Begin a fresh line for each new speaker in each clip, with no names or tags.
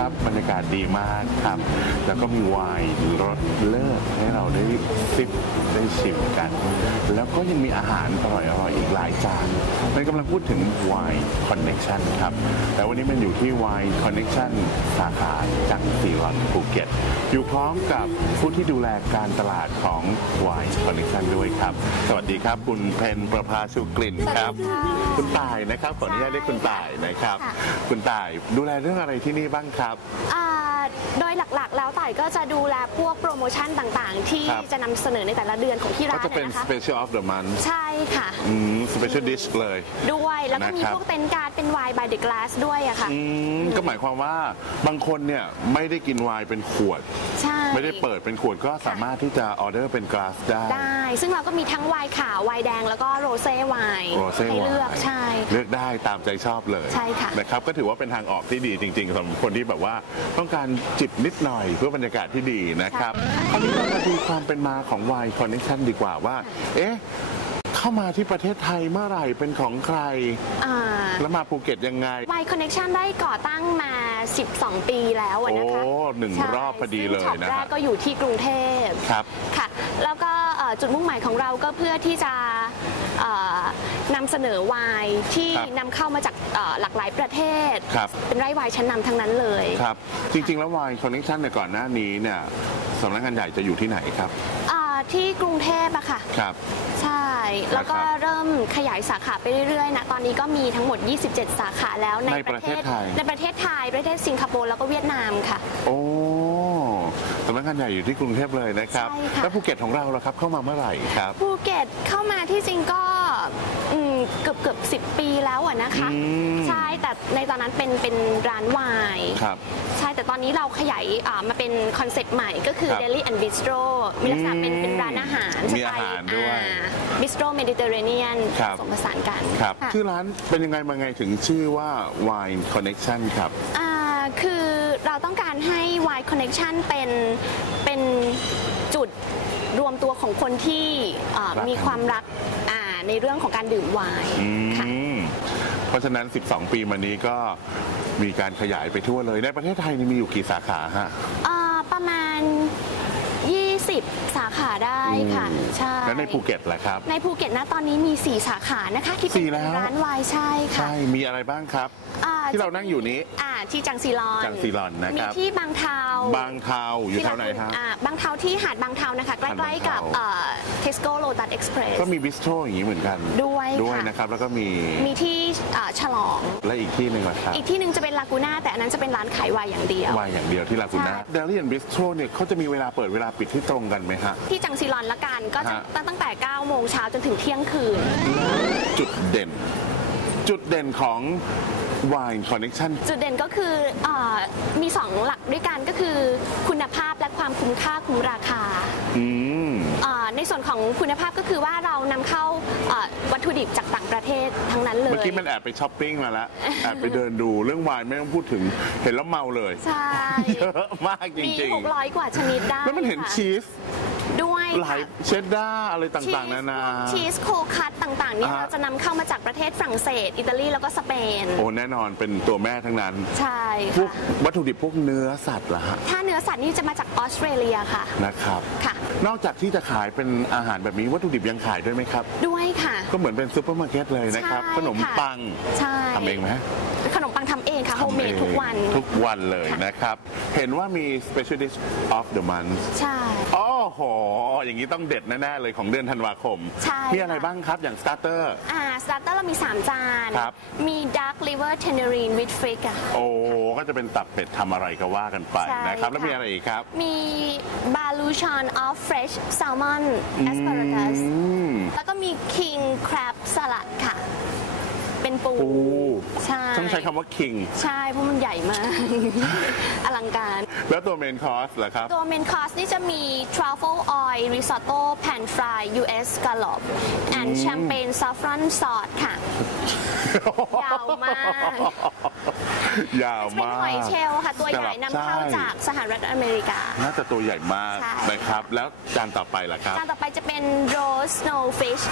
ครับบรรยากาศดีมากครับ แล้วก็มีไวน์รสเลิศให้เราได้ซิปได้ชิมกัน แล้วก็ยังมีอาหารอร่อยๆอีกหลายจานมันกำลังพูดถึง Wine Connection ครับ แต่วันนี้มันอยู่ที่ Wine Connection สาขาจังสีลอนภูเก็ต อยู่พร้อมกับผู้ที่ดูแลการตลาดของ Wine Connection ด้วยครับ สวัสดีครับ คุณเพนประภาชูกลิ่นครับ
สวัสดีค่ะ
คุณต่ายนะครับขออนุญาตเรียกคุณต่ายนะครับ
ค่ะ
คุณต่ายดูแลเรื่องอะไรที่นี่บ้างครับ
อ่า โดยหลักๆ แล้วต่ายก็จะดูแลพวกโปรโมชั่นต่างๆ ที่
ครับ
จะนำเสนอในแต่ละเดือนของที่
ก็
ร้าน
จะเป็น
นะคะ
Special of the Month
ใช่ค่ะ
อืม Special Dish เลย
ด้วยแล้วก็มี
นะครับ
พวกเต็นท์การ์ดเป็นไวน์ by the glass ด้วยอะค่ะ
อืม ก็หมายความว่าบางคนเนี่ยไม่ได้กินไวน์เป็นขวด
ใช่
ไม่ได้เปิดเป็นขวดก็สามารถที่จะออเดอร์เป็นกลาสได้
ได้ ซึ่งเราก็มีทั้งไวน์ขาว ไวน์แดง แล้วก็โรเซ่ไวน์
โรเซ่
ให้
ไว
เลือก
น์
ใช่
เลือกได้ตามใจชอบเลย
ใช่ค่ะ
นะครับก็ถือว่าเป็นทางออกที่ดีจริงๆสำหรับคนที่แบบว่าต้องการจิบนิดหน่อยเพื่อบรรยากาศที่ดีนะครับคราวนี้เรามาดูความเป็นมาของ Wine Connection ดีกว่าว่า เอ๊ะ เข้ามาที่ประเทศไทยเมื่อไหร่เป็นของใคร
อ่า
แล้วมาภูเก็ตยังไง
ไวน์คอนเน t ชันได้ก่อตั้งมา 12 ปีแล้วอะนะคะ
โอ้หนึ่ง
ใช่
รอบพอดีเลย
ซึ่งช็อป
นะ
แร
ฮะ
กก็อยู่ที่กรุงเทพ
ครับ
ค่ะแล้วก็เอ่อจุดมุ่งหมายของเราก็เพื่อที่จะเอ่อ นำเสนอไวน์ที่
ครับ
นำเข้ามาจากเอ่อหลากหลายประเทศ
ครับ
เป็นไร่ไวน์ชั้นนำทั้งนั้นเลย
ครับ จริง ๆ แล้ว Wine Connection เนี่ยก่อนหน้านี้เนี่ยสำนักงานใหญ่จะอยู่ที่ไหนครับ
อ่าที่กรุงเทพอะค่ะ
ครับ
ใช่ แล้วก็
นะครับ
เริ่มขยายสาขาไปเรื่อยๆนะตอนนี้ก็มีทั้งหมด 27 สาขาแล้วใน
ในประเทศไทย
ในประเทศไทย ประเทศสิงคโปร์แล้วก็เวียดนามค่ะ
โอ้สำนักงานใหญ่อยู่ที่กรุงเทพเลยนะครับ
ใช่ค่ะ
แล้วภูเก็ตของเราล่ะครับเข้ามาเมื่อไหร่ครับ
ภูเก็ตเข้ามาที่จริงก็อืมเกือบเกือบสิปีแล้วอะนะคะ
อืม
ใช่แต่ในตอนนั้นเป็นเป็นร้านไวน์
ครับ
ใช่ แต่ตอนนี้เราขยายอ่ามาเป็นคอนเซ็ปต์ใหม่ก็คือ
ครับ
Deli and Bistro มีลักษณะเป็น
อืม
เป็นร้านอาหาร
มีอาหารด้วย
บิสโตรเมดิเตอร์เรเนียน
ครับ
ผสมผสานกัน
ครับ
ค่ะ
ชื่อร้านเป็นยังไงมาไงถึงชื่อว่า Wine Connection ครับ
อ่าคือเราต้องการให้ Y Connection เป็นเป็นจุดรวมตัวของคนที่อ่า
รัก
มีความรักอ่าในเรื่องของการดื่มไวน์
อื
ค่ะ
มเพราะฉะนั้น 12 ปีมานี้ก็มีการขยายไปทั่วเลย ในประเทศไทยนี่มีอยู่กี่สาขาฮะ
อ่าประมาณ 20 สาขาได้ค่ะ
อืม
ใช่
แล้วในภูเก็ตล่ะครับ
ในภูเก็ตนะตอนนี้มี 4 สาขานะคะ ที่เป็
สี่
น
แล้ว
ร้านไวน์ใช่ค่ะ
ใช่ มีอะไรบ้างครับ
อ่
ที่เรานั่งอยู่นี้
อ่าที่จังซีลอน
จังซีลอนนะครับ
มีที่บางเทา
บางเทาอยู่แถวไหนฮะ
อ่าบางเทาที่หาดบางเทานะคะ ใก
หาดบา
ล้
ง
ๆกับ
เทา
เทสโก้โลตัสเอ็กซ์เพรส
ก็มีบิสโตรอย่างนี้เหมือนกัน
ด้วย
ด้วย
ค่ะ
นะครับ แล้วก็มี
มีที่อ่าฉลอง
และอีกที่หนึ่งล่ะครับ
อีกที่หนึ่งจะเป็นลากูน่าแต่อันนั้นจะเป็นร้านขายไวน์อย่างเดียว
วายอย่างเดียวที่ลากูน่า
ใช่
เดลี่แอนด์บิสโตรเนี่ยเขาจะมีเวลาเปิดเวลาปิดที่ตรงกันไหมฮะ
ที่จังซีลอนละกัน ก็จะ
ฮะ
ตั้งแต่9โมงเช้าจนถึงเที่ยงคืน
จุดเด่น จุดเด่นของ Wine Connection
จุดเด่นก็คืออามี 2 หลักด้วยกันก็คือคุณภาพและความคุ้มค่าคุ้มราคา
อืม
อ่าในส่วนของคุณภาพก็คือว่าเรานำเข้าอ่าวัตถุดิบจากต่างประเทศทั้งนั้นเล
เมื่อยกี้มันแอบไปช้อปปิ้งมาแล้ว แอบไปเดินดูเรื่องวายไม่ต้องพูดถึงเห็นแล้วเมาเลย
ใช่
เยอะมากจ
มี
ริง
600 กว่าชนิดได้
ๆ แล้วมันเห็น
ค่ะ
ชีส
ด้วย
หลาย
ค่ะ
เชดด้าอะไรต่างๆ นานา
ชีสโคคัตต่างๆเนี่ย
อ่า
เราจะนำเข้ามาจากประเทศฝรั่งเศส อิตาลีแล้วก็สเปน
โอ้แน่นอนเป็นตัวแม่ทั้งนั้น
ใช่
พวก
ค่ะ
วัตถุดิบพวกเนื้อสัตว์ล่ะฮะ
ถ้าเนื้อสัตว์นี่จะมาจากออสเตรเลียค่ะ
นะครับ
ค่ะ
นอกจากที่จะขายเป็นอาหารแบบนี้วัตถุดิบยังขายด้วยไหมครับ
ด้วยค่ะ
ก็เหมือนเป็นซูเปอร์มาร์เก็ตเลยนะครับ
ใช่
ขนม
ค่ะ
ปัง
ใช่
ทำเองไหม
ขนมปังทำ เองค่ะโฮมเมด
ทำอง
ทุกวัน
ทุกวันเลย
ค่ะ
นะครับ เห็นว่ามี special dish of the month
ใช่
โอ้โห อย่างนี้ต้องเด็ดแน่ๆเลยของเดือนธันวาคม
ใช่
มีอะไร
ค่ะ
บ้างครับอย่าง starter
อ่าสตาร์เตอร์เรามี 3 จาน
ครับ
มี dark liver tangerine with fish อะ
โอ้ก็จะเป็นตับเป็ดทำอะไรก็ว่ากันไป
ใช่
นะครับ แล้ว
ค่ะ
มีอะไรอีกครับ
มี baluchon of fresh salmon asparagus
อืม
แล้วก็มี king crab salad ค่ะ เป็นปู
ปู
ใช่
ต้องใช้คำว่า king
ใช่เพราะมันใหญ่มาก อลังการ
แล้วตัวเมนคอร์สเหรอครับ
ตัวเมนคอร์สนี่จะมี truffle oil risotto pan fry US scallop and champagne saffron sauce ค่ะ ยาวมาก
ยาว
เป็น
มาก
หอยเชลล์ค่ะ ตัวใหญ่นำเข้า
ใช่
จากสหรัฐอเมริกา
น่าจะตัวใหญ่มาก
ใช่
นะครับ แล้วจานต่อไปล่ะครับ
จานต่อไปจะเป็น roast snowfish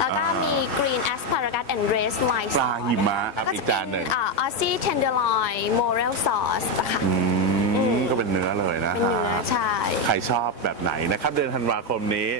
แล้วก็
อ่ามี
มี green asparagus and raised white
ปลาหิมะครับอีกจานหนึ่ง
ออสซี่เทนเดอร์ลอยโมเรลซอสนะคะ
อืมก็เป็นเนื้อเลยนะ
เป็นเนื้อ
ฮะ
ใช่
ใครชอบแบบไหนนะครับ เดือนธันวาคมนี้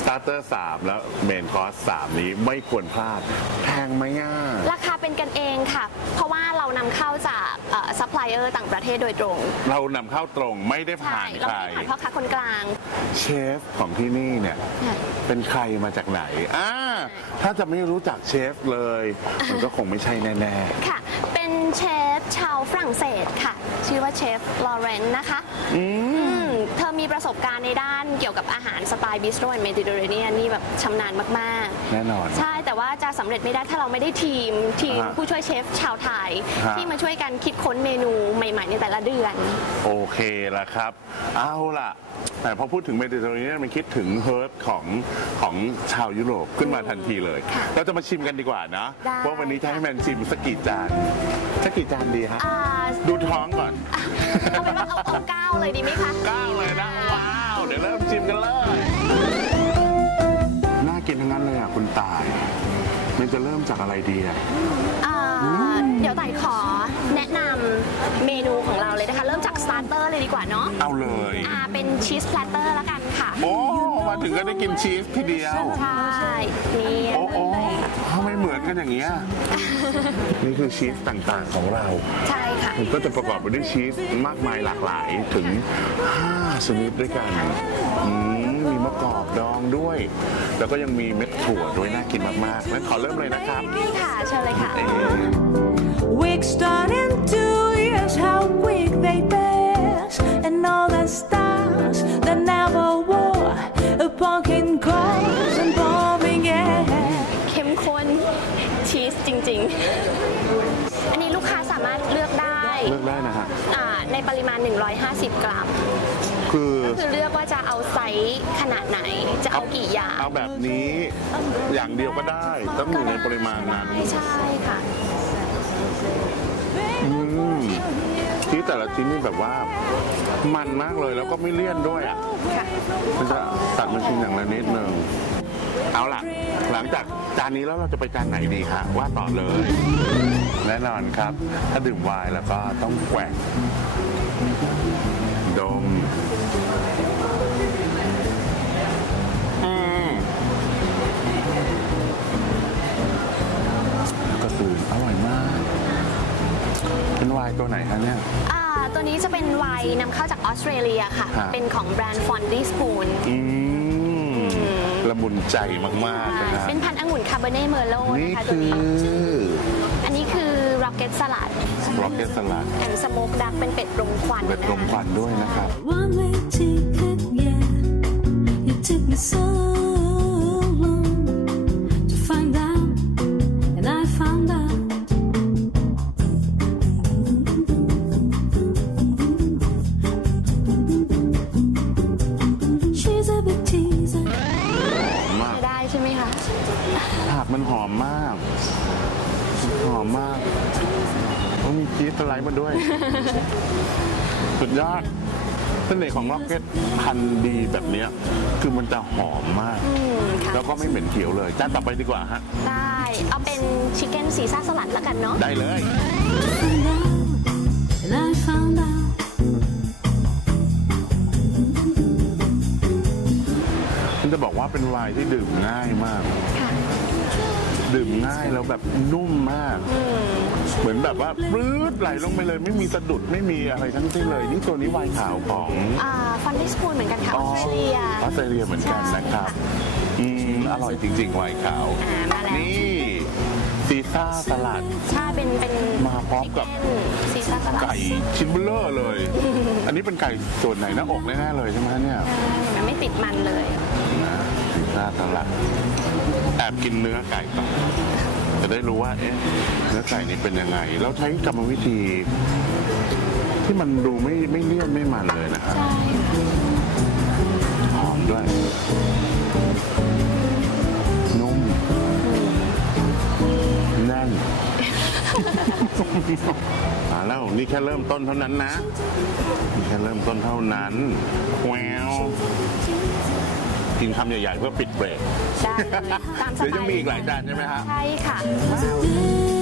สตาร์เตอร์3แล้วเมนคอร์ส3นี้ไม่ควรพลาดแพงไหมอะ
ราคาเป็นกันเองค่ะ เพราะว่าเรานำเข้าจากซัพพลายเออร์ต่างประเทศโดยตรง
เรานำเข้าตรงไม่ได้
ใช่
ผ่าน
เรา
ใคร
ไม่ได้ผ่านพ่อค้าคนกลาง
เชฟของที่นี่เนี่ย
ค่ะ
เป็นใครมาจากไหนอ่า ถ้าจะไม่รู้จักเชฟเลย มันก็คงไม่ใช่แน่
ค่ะ เป็นเชฟชาวฝรั่งเศสค่ะ ชื่อว่าเชฟลอเรนต์นะคะ
ๆอืม
อื มเธอมีประสบการณ์ในด้านเกี่ยวกับอาหารสไตล์บิสโตรแอนด์เมดิเตอร์เรเนียนนี่แบบชำนาญมาก
แน่นอน
ๆใช่แต่ว่าจะสำเร็จไม่ได้ถ้าเราไม่ได้ทีม ทีม
ฮะ
ผู้ช่วยเชฟชาวไทย
ฮะ
ที่มาช่วยกันคิดค้นเมนูใหม่ ๆ ในแต่ละเดือน
โอเคละครับ เอาล่ะ แต่พอพูดถึงเมดิเตอร์เรเนียนมันคิดถึงเฮิร์บของของชาวยุโรปขึ้นมาทันทีเลย
ค่ะ
เราจะมาชิมกันดีกว่านะ
ได้
ว่าวันนี้จะให้แมนชิมสักกี่จานสักกี่จานดีฮะ
อ่า
ดูท้องก่อน
เอาเป็นว่าเอาเอาเก้าเลยดีไหมคะ
ก้าวเลยนะว้าว เดี๋ยวเริ่มชิมกันเลย น่ากินทั้งนั้นเลยอะคุณตาย มันจะเริ่มจากอะไรดีอะ
อ่าเดี๋ยวไต่ขอแนะนำเมนูของเราเลยนะคะ เริ่มจากสตาร์เตอร์เลยดีกว่าเนาะ
เอาเลย
อ่าเป็นชีสแพลตเตอร์แล้วกัน ค่ะ
โอ้มาถึงก็ได้กินชีสทีเดียว
ใช่ นี่
โอ้โอ้ทำไมเหมือนกันอย่างเงี้ย นี่คือชีสต่างๆของเรา
ใช่ค่ะ
มันก็จะประกอบไปด้วยชีสมากมายหลากหลายถึง 5 ชนิดด้วยกันอืมมีมะกอกดองด้วย แล้วก็ยังมีเม็ดถั่วด้วยน่ากินมากๆงั้นขอเริ่มเลยนะครับ
นี่ค่ะเชิญเลยค่ะ
เอ๊ะ
Weeks turning two years, how quick they pass, and all the stars that never wore a pumpkin cross and bombing air.
เข้มข้นชีสจริง ๆ อันนี้ลูกค้าสามารถเลือกได้
เลือกได้นะฮะ
อ่าในปริมาณ 150 กรัม
คือ
คือเลือกว่าจะเอาไซส์ขนาดไหน จะเอากี่อย่าง
เอาแบบนี้อย่างเดียวก็ได้ต้องอยู่ในปริมาณนั้น
ใช่ค่ะ
ที่แต่ละชิ้นนี่แบบว่ามันมากเลยแล้วก็ไม่เลี่ยนด้วยอะมันจะตัดมาชิ้นอย่างละนิดนึงเอาล่ะ หลังจากจานนี้แล้วเราจะไปจานไหนดีคะว่าต่อเลย แน่นอนครับ ถ้าดื่มไวน์แล้วก็ต้องแกว่ง นไวน์ตัวไหนคะเนี่ย
อ่าตัวนี้จะเป็นไวน์นำเข้าจากออสเตรเลียค่ะ
ฮะ
เป็นของแบรนด์ Fondy Spoon
อืมละมุนใจมากๆนะฮะ
เป็นพันธุ์องุ่นคาร์บอเน่เมอร์โล
นี่
นะคะตัว
คือ
นี้ อันนี้คือ Rocket Salad
ร็อกเก็ตสลัด
แอนสโมกดักเป็นเป็ดรมควัน
เป็ดลมควันด้วยนะครับ
One way ticket, yeah. You took me so
สสไลด์มาด้วยสุดยอดเสน่ห์ของร็อกเก็ตพันธุ์ดีแบบเนี้ยคือมันจะหอมมาก
อืมค่ะ
แล้วก็ไม่เหม็นเขียวเลย จานต่อไปดีกว่าฮะ
ได้เอาเป็นชิคเก้นซีซ่าสลัดแล้วกันเนาะ
ได้เลย
Find out, and I found out.
มันจะบอกว่าเป็นไวน์ที่ดื่มง่ายมาก
ค่ะ
ดื่มง่ายแล้วแบบนุ่มมาก เหมือนแบบว่าปลื้ดไหลลงไปเลย ไม่มีสะดุดไม่มีอะไรทั้งสิ้นเลยนี่ตัวนี้ไวน์ขาวของ
อ่าฟันดิสปูนเหมือนกันค่ะออสเตรเลีย
ออสเตรเลียเหมือนกันนะครับอืมอร่อยจริงๆไวน์ขาว
อ่ามาแล้ว
นี่ซีซ่าสลัด
ใช่เป็นเป็น
มาพร้อมกับ
ซีซ่าสลัด
ไก่ชิ้นเบลอเลย อันนี้เป็นไก่ส่วนไหนหน้าอกแน่ๆเลยใช่ไหมเนี่ย
มันไม่ติดมันเลย
นะซีซ่าสลัดแอบกินเนื้อไก่ก่อนจะได้รู้ว่าเอ๊ะเนื้อไก่นี่เป็นยังไง แล้วใช้กรรมวิธี ที่มันดูไม่ไม่เลี่ยนไม่มันเลยนะครับ
ใช่ค่ะ
หอมด้วยนุ่มแน่นมาแล้วนี่แค่เริ่มต้นเท่านั้นนะนี่แค่เริ่มต้นเท่านั้นแวว กินคำใหญ่ๆเพื่อปิดเบรก
ได้เลยตามสไตล์
เดี๋ยวยังมีอีกหลายจานใช่ไหมฮะ
ใช่ค่ะ
This